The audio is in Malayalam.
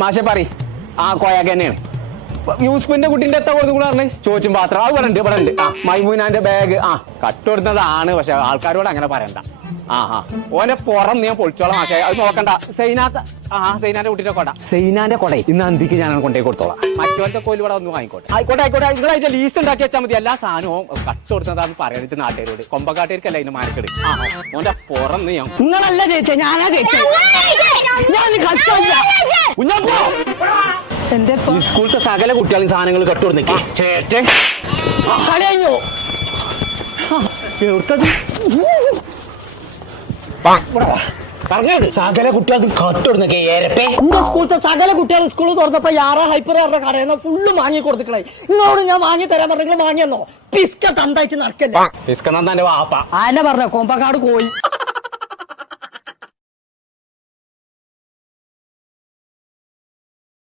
മാഷെ പറ കോയാക്ക് തന്നെയാണ് യൂസ്ഫിന്റെ കുട്ടിന്റെ എത്ര കൊടുത്തു പറഞ്ഞ് ചോദിച്ചും പാത്രം അത് ഇവിടെ ഉണ്ട് മൈമൂനാന്റെ ബാഗ് കട്ടുകൊടുത്തതാണ് പക്ഷെ ആൾക്കാരോട് അങ്ങനെ പറയണ്ട ഓനെ പുറം ഞാൻ പൊളിച്ചോളാം മാഷെ അത് നോക്കണ്ട സൈനാന്റെ കുട്ടീന്റെ കൊട സൈനാന്റെ കൊട ഇന്ന് അന്തിക്ക് ഞാൻ കൊണ്ടേ കൊടുത്തോളാം മറ്റവന്റെ കോയിൽ ഇവിടെ ഒന്ന് വാങ്ങിക്കോട്ടെ ആയിക്കോട്ടെ നിങ്ങളതിന്റെ ലീസ്റ്റ് ഉണ്ടാക്കി വെച്ചാൽ മതി എല്ലാ സാധനവും കട്ട് കൊടുത്തതാന്ന് പറയാനിട്ട് നാട്ടുകാരോട് കൊമ്പക്കാട്ടുകാർക്കല്ല അതിന് മാനക്കെട് ഓന്റെ പുറം ഞാൻ നിങ്ങളല്ല ജയിച്ചേ ഞാനാ ജയിച്ചേ എന്റെ സ്കൂളത്തെ സകല കുട്ടികളും സാധനങ്ങൾ കട്ടുകൊടുന്നേ കളഞ്ഞു സകല കുട്ടികൾക്ക് കട്ടുകൊടുന്നേ ഏരപ്പേ എന്റെ സ്കൂളത്തെ സകല കുട്ടികൾ സ്കൂളിൽ തുറന്നപ്പോ യാറാ ഹൈപ്പറുകാരുടെ കടയിൽ ഫുള്ള് വാങ്ങി കൊടുത്തിക്കളെ നിങ്ങളോട് ഞാൻ വാങ്ങി തരാൻ പറഞ്ഞെങ്കിൽ വാങ്ങിയെന്നോ പിസ്ക തണ്ടായിട്ട് നടക്കല്ലേ പിസ്ക നന്ദാന്റെ വാപ്പ ആനെ പറഞ്ഞ കൊമ്പക്കാട് കോഴി